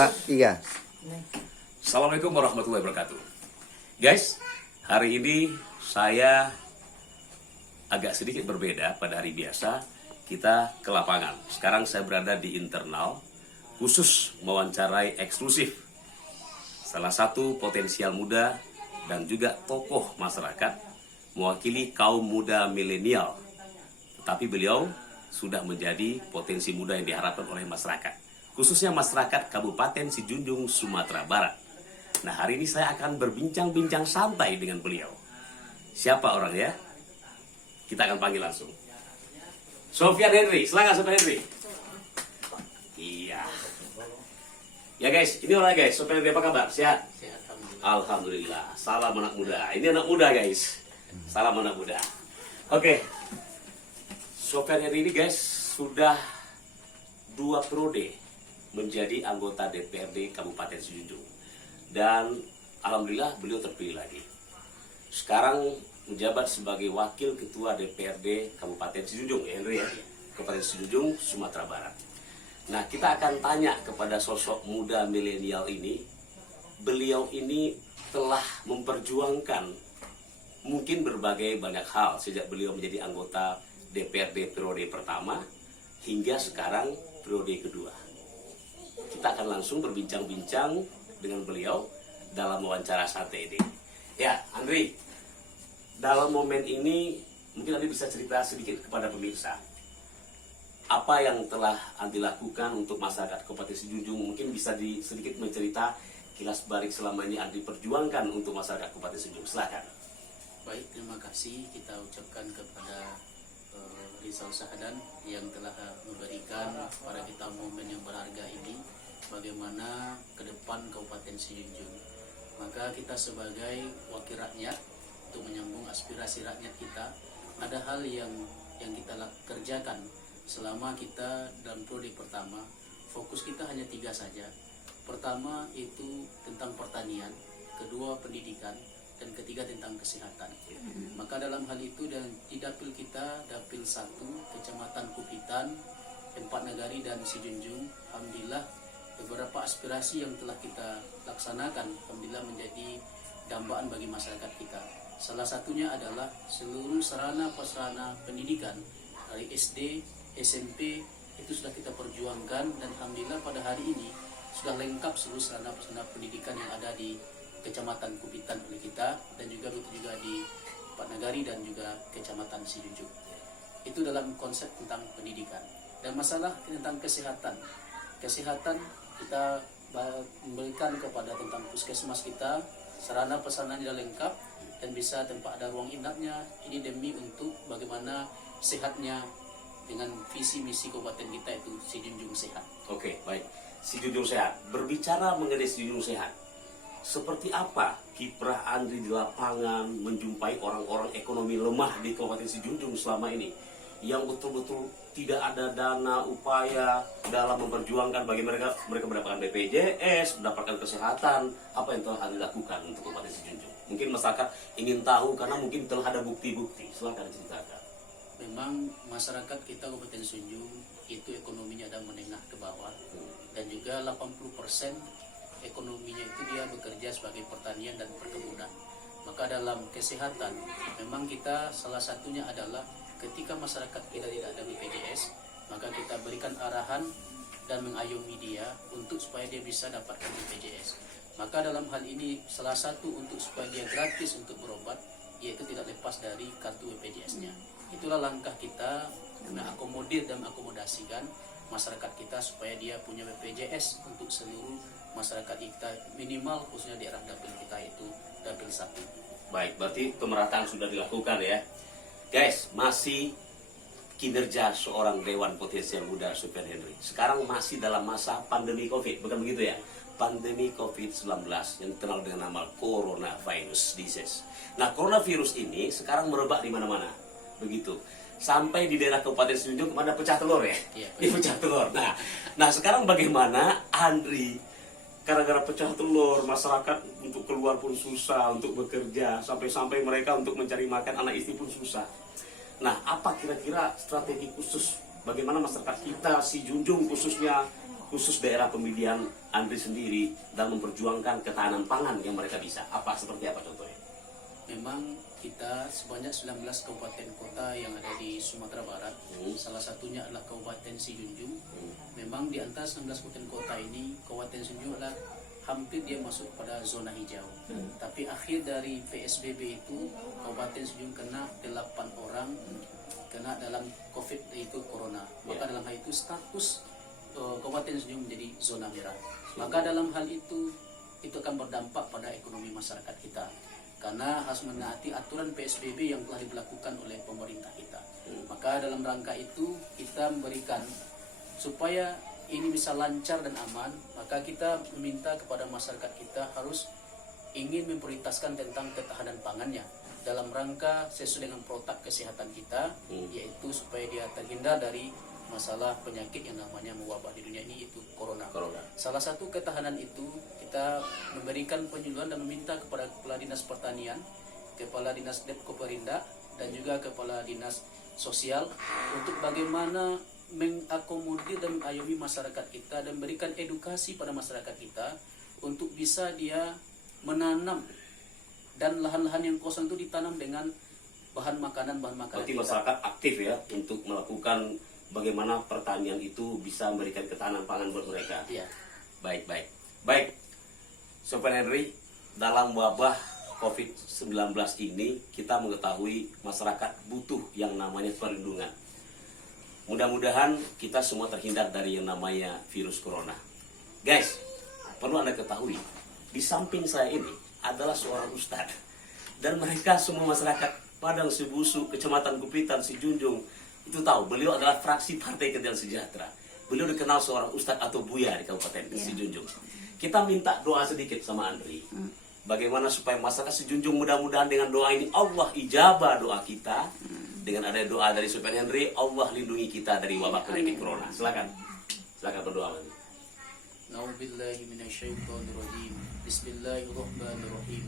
3. Assalamualaikum warahmatullahi wabarakatuh. Guys, hari ini saya agak sedikit berbeda pada hari biasa. Kita ke lapangan. Sekarang saya berada di internal, khusus mewawancarai eksklusif salah satu potensial muda dan juga tokoh masyarakat mewakili kaum muda milenial. Tetapi beliau sudah menjadi potensi muda yang diharapkan oleh masyarakat, khususnya masyarakat Kabupaten Sijunjung, Sumatera Barat. Nah, hari ini saya akan berbincang-bincang santai dengan beliau. Siapa orangnya? Kita akan panggil langsung. Sofyan Henry, silakan Sofyan Henry. Iya. Ya guys, ini orangnya guys. Sofyan Henry, apa kabar? Sehat? Sehat, Alhamdulillah. Salam anak muda. Ini anak muda guys. Salam anak muda. Oke. Sofyan Henry ini guys sudah 2 periode menjadi anggota DPRD Kabupaten Sijunjung. Dan alhamdulillah beliau terpilih lagi. Sekarang menjabat sebagai wakil ketua DPRD Kabupaten Sijunjung, Henry ya, Kabupaten Sijunjung, Sumatera Barat. Nah, kita akan tanya kepada sosok muda milenial ini. Beliau ini telah memperjuangkan mungkin berbagai banyak hal sejak beliau menjadi anggota DPRD periode pertama hingga sekarang periode kedua. Kita akan langsung berbincang-bincang dengan beliau dalam wawancara santai ini. Ya, Andri, dalam momen ini mungkin Andri bisa cerita sedikit kepada pemirsa. Apa yang telah Andri lakukan untuk masyarakat Kabupaten Sijunjung? Mungkin bisa sedikit mencerita kilas balik selama ini Andri perjuangkan untuk masyarakat Kabupaten Sijunjung. Silakan. baik, terima kasih kita ucapkan kepada Rizal Sahdan yang telah memberikan pada kita momen yang berharga ini, bagaimana ke depan Kabupaten Sijunjung. Maka kita sebagai wakil rakyat untuk menyambung aspirasi rakyat kita, ada hal yang kita kerjakan selama kita dalam periode pertama. Fokus kita hanya 3 saja. Pertama itu tentang pertanian, kedua pendidikan, dan ketiga tentang kesehatan. Maka dalam hal itu dan di dapil kita, dapil 1, Kecamatan Kupitan, Empat Nagari dan Sijunjung, alhamdulillah beberapa aspirasi yang telah kita laksanakan alhamdulillah menjadi dambaan bagi masyarakat kita. Salah satunya adalah seluruh sarana prasarana pendidikan dari SD, SMP itu sudah kita perjuangkan, dan alhamdulillah pada hari ini sudah lengkap seluruh sarana prasarana pendidikan yang ada di Kecamatan Kupitan oleh kita, dan juga begitu juga di Empat Nagari dan juga Kecamatan Sijunjung. Itu dalam konsep tentang pendidikan. Dan masalah tentang kesehatan. Kesehatan kita memberikan kepada tentang puskesmas kita sarana prasarana yang lengkap dan bisa tempat ada ruang inapnya. Ini demi untuk bagaimana sehatnya dengan visi misi kabupaten kita itu Sijunjung sehat. Oke, baik. Sijunjung sehat. Berbicara mengenai Sijunjung sehat, seperti apa kiprah Andri di lapangan menjumpai orang-orang ekonomi lemah di Kabupaten Sijunjung selama ini, yang betul-betul tidak ada dana upaya dalam memperjuangkan bagi mereka mendapatkan BPJS, mendapatkan kesehatan. Apa yang telah Andri lakukan untuk Kabupaten Sijunjung? Mungkin masyarakat ingin tahu karena mungkin telah ada bukti-bukti. Silakan ceritakan. Memang masyarakat kita Kabupaten Sijunjung itu ekonominya ada menengah ke bawah, dan juga 80% ekonominya itu dia bekerja sebagai pertanian dan perkebunan. Maka dalam kesehatan memang kita salah satunya adalah ketika masyarakat kita tidak ada BPJS, maka kita berikan arahan dan mengayomi dia untuk supaya dia bisa dapatkan BPJS. Maka dalam hal ini salah satu untuk supaya dia gratis untuk berobat, yaitu tidak lepas dari kartu BPJS-nya. Itulah langkah kita mengakomodir dan mengakomodasikan masyarakat kita supaya dia punya BPJS untuk seluruh masyarakat kita, minimal khususnya daerah dapil kita itu dapil 1. Baik, berarti pemerataan sudah dilakukan ya. Guys, masih kinerja seorang Dewan Potensial Muda Sofyan Henry. Sekarang masih dalam masa pandemi COVID, bukan begitu ya? Pandemi COVID-19 yang dikenal dengan nama coronavirus disease. Nah, coronavirus ini sekarang merebak di mana-mana. Begitu. Sampai di daerah Kabupaten Sijunjung kemana pecah telur ya? Iya, pecah telur. Nah, sekarang bagaimana Andri gara-gara pecah telur, masyarakat untuk keluar pun susah, untuk bekerja, sampai-sampai mereka untuk mencari makan anak istri pun susah. Nah, apa kira-kira strategi khusus bagaimana masyarakat kita Sijunjung khususnya khusus daerah pemilihan Andri sendiri dalam memperjuangkan ketahanan pangan yang mereka bisa? Apa, seperti apa contohnya? Memang kita sebanyak 19 kabupaten kota yang ada di Sumatera Barat, salah satunya adalah Kabupaten Sijunjung. Memang di antara 19 kabupaten kota ini, Kabupaten Sijunjung adalah hampir dia masuk pada zona hijau. Tapi akhir dari PSBB itu, Kabupaten Sijunjung kena 8 orang kena dalam COVID, yaitu Corona. Maka dalam hal itu status Kabupaten Sijunjung menjadi zona merah. Maka dalam hal itu akan berdampak pada ekonomi masyarakat kita. Karena harus menaati aturan PSBB yang telah diberlakukan oleh pemerintah kita. Maka dalam rangka itu kita memberikan supaya ini bisa lancar dan aman, maka kita meminta kepada masyarakat kita harus ingin memprioritaskan tentang ketahanan pangannya dalam rangka sesuai dengan protap kesehatan kita, yaitu supaya dia terhindar dari masalah penyakit yang namanya mewabah di dunia ini, yaitu corona. Salah satu ketahanan itu kita memberikan penyuluhan dan meminta kepada Kepala Dinas Pertanian, Kepala Dinas Depkoperindak, dan juga Kepala Dinas Sosial untuk bagaimana mengakomodir dan mengayomi masyarakat kita dan memberikan edukasi pada masyarakat kita untuk bisa dia menanam dan lahan-lahan yang kosong itu ditanam dengan bahan makanan Berarti kita. masyarakat aktif ya untuk melakukan bagaimana pertanian itu bisa memberikan ketahanan pangan buat mereka. Iya. Baik. Sobat Henry, dalam wabah COVID-19 ini kita mengetahui masyarakat butuh yang namanya perlindungan. Mudah-mudahan kita semua terhindar dari yang namanya virus corona. Guys, perlu Anda ketahui, di samping saya ini adalah seorang ustadz. Dan mereka semua masyarakat Padang, Sibusu, Kecamatan Kupitan, Sijunjung, itu tahu beliau adalah fraksi Partai Keadilan Sejahtera. Beliau dikenal seorang ustadz atau buya di Kabupaten Sijunjung. Kita minta doa sedikit sama Andri. Bagaimana supaya masyarakat Sijunjung mudah-mudahan dengan doa ini Allah ijabah doa kita. Dengan ada doa dari Sofian Henry, Allah lindungi kita dari wabah penyakit corona. Silakan berdoa lagi. Nauzubillahi minasyaitonirrajim. Bismillahirrahmanirrahim.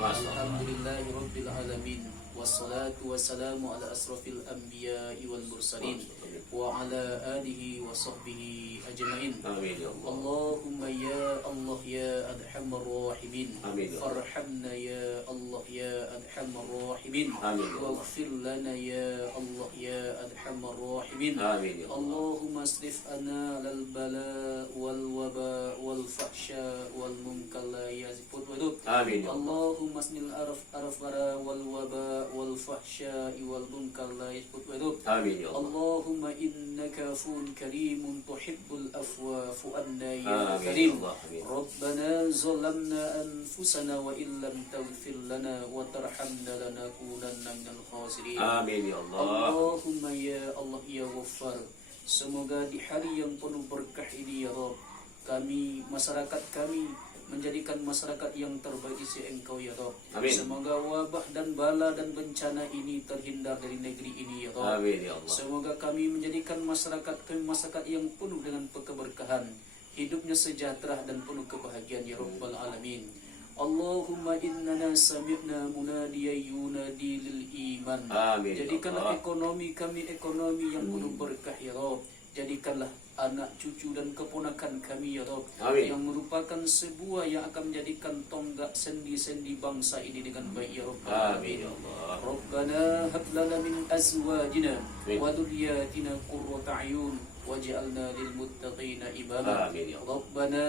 Alhamdulillahirabbil alamin. Wassalatu wassalamu ala asrafil anbiya'i wal mursalin wa ala alihi wa sahbihi ajma'in. Amin ya Allah. Allahumma ya Allah ya arhamar rahimin. Amin ya Allah. Farhamna ya Allah ya arhamar rahimin. Amin ya Allah. Waghfir lana ya Allah ya arhamar rahimin. Amin ya Allah. Allahumma asrif anna lal bala wal waba wal fahsya wal munkar la yazifut wadud. Amin ya Allah. Allahumma asnil arafara wal waba wal fahsya wal munkar la yazifut wadud. Amin ya Allah. Allahumma innaka afuwwun karimun tuhibbul afwa fa'anna Amin ya ya karim. Allah. Amin. Rabbana zalamna anfusana wa illam taghfir lana wa tarhamna lanakunanna minal khasirin. Amin ya Allah. Allahumma ya Allah ya Ghaffar, semoga di hari yang penuh berkah ini ya Rabb, kami, masyarakat kami menjadikan masyarakat yang terbaik di sisi Engkau ya Rabb. Amin. Semoga wabah dan bala dan bencana ini terhindar dari negeri ini ya Rabb. Amin ya Allah. Semoga kami menjadikan masyarakat kami masyarakat yang penuh dengan keberkahan, hidupnya sejahtera dan penuh kebahagiaan ya Rabbal Alamin. Allahumma innana sami'na munadiyan yunadi lil iman. Amin ya Jadikanlah Allah. ekonomi kami ekonomi yang penuh berkah ya Rabb. Jadikanlah anak cucu dan keponakan kami ya Rabb, Amin. yang merupakan sebuah yang akan menjadikan tonggak sendi-sendi bangsa ini dengan baik ya Rabbal Amin Alamin. ya Allah. Rabbana hab lana min azwajina Amin. wa dhurriyyatina qurrata a'yun waj'alna lil muttaqina imama. Amin ya Allah. Rabbana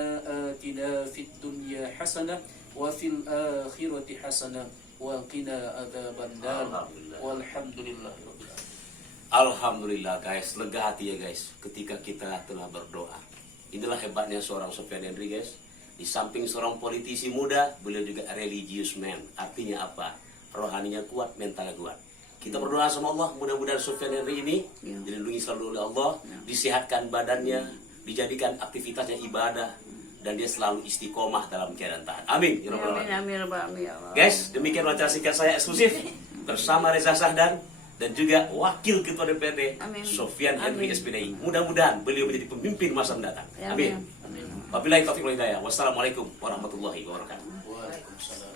atina fid dunya hasanah wa fil akhirati hasanah wa qina adzabannar. Alhamdulillah. Walhamdulillah. Alhamdulillah guys, lega hati ya guys ketika kita telah berdoa. Inilah hebatnya seorang Sofian Henry guys. Di samping seorang politisi muda, beliau juga religious man. Artinya apa? Rohaninya kuat, mentalnya kuat. Kita berdoa sama Allah, mudah-mudahan Sofian Henry ini dilindungi selalu oleh Allah, disehatkan badannya, dijadikan aktivitasnya ibadah, dan dia selalu istiqomah dalam keadaan taat. Amin. Ya Rabbal Alamin. Amin, amin, ya Allah. Guys, demikian wawancara singkat saya eksklusif bersama Reza Sahdan dan juga Wakil Ketua DPRD Amin. Sofian Henry Amin. SPDI. Mudah-mudahan beliau menjadi pemimpin masa mendatang. Ya, Amin. amin. Wabillahi taufiq wal hidayah. Wassalamualaikum warahmatullahi wabarakatuh. Waalaikumsalam.